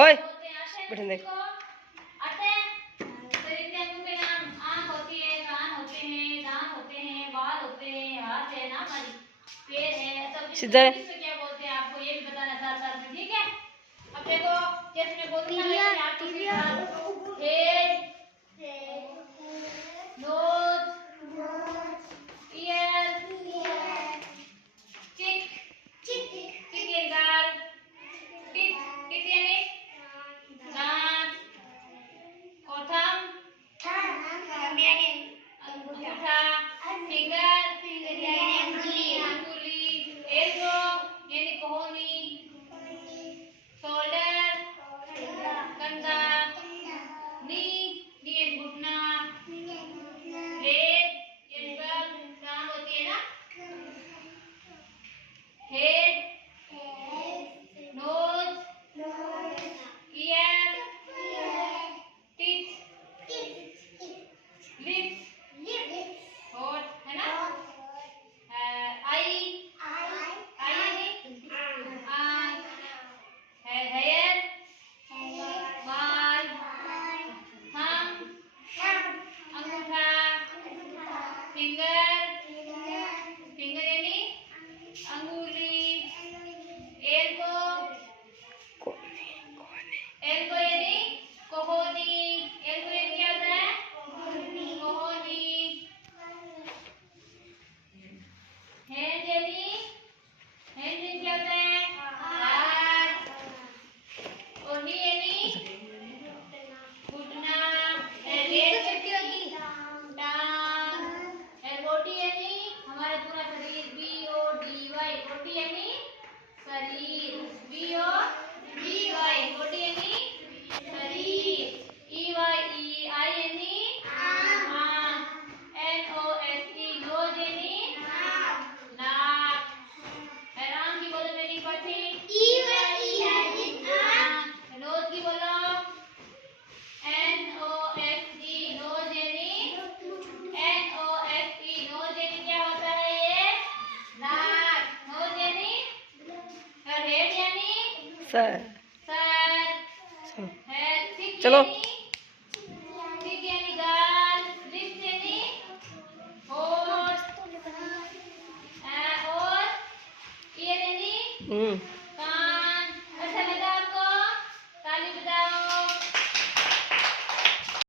ओए बैठने देख। शरीर के अंगों के नाम आँख होती है, कान होते हैं, दांत होते हैं, बाल होते हैं, हाथ है ना हमारी, पैर है, सब सीधा इसमें क्या बोलते हैं आपको ये भी बताना साथ साथ में, ठीक है। अब देखो जैसे मैं बोलती हूँ ना आपको सिखा हेड, नोज, ईयर, चिक, चिक यानी गाल, टिप, टिप यानी दांत, और थंब अंगूठा, फिंगर यानी अंगुली, एल्बो यानी कोहनी, शोल्डर कंधा, नी यानी घुटना, लेग यानी पैर, टांग होती है ना, head, nose, ear, tip, lips, होठ है ना, आई, आई यानी आँख, हेयर, बाल, थंब, अंगूठा, फिंगर, फिंगर यानी अंगुली, एल्बो, एल्बो यानी कोहनी, एल्बो यानी क्या होता है कोहनी, हैंड यानी क्या होता है हाथ, और नी यानी घुटना, टांग, बॉडी यानी हमारा पूरा शरीर, B O D Y, body यानी शरीर, B O D Y, body यानी शरीर, ई वाई ई आई यानी आँख, N O S E nose यानी नाक, आँख की बोलो मेरी पट्टी, नोज की बोलो N O S E nose यानी NOSE नोज यानी क्या होता है ये नाक, नोज यानी और हेड यानी सर। सर, हेड, चलो चिक यानी गाल, लिप्स यानी होठ, और ईयर यानी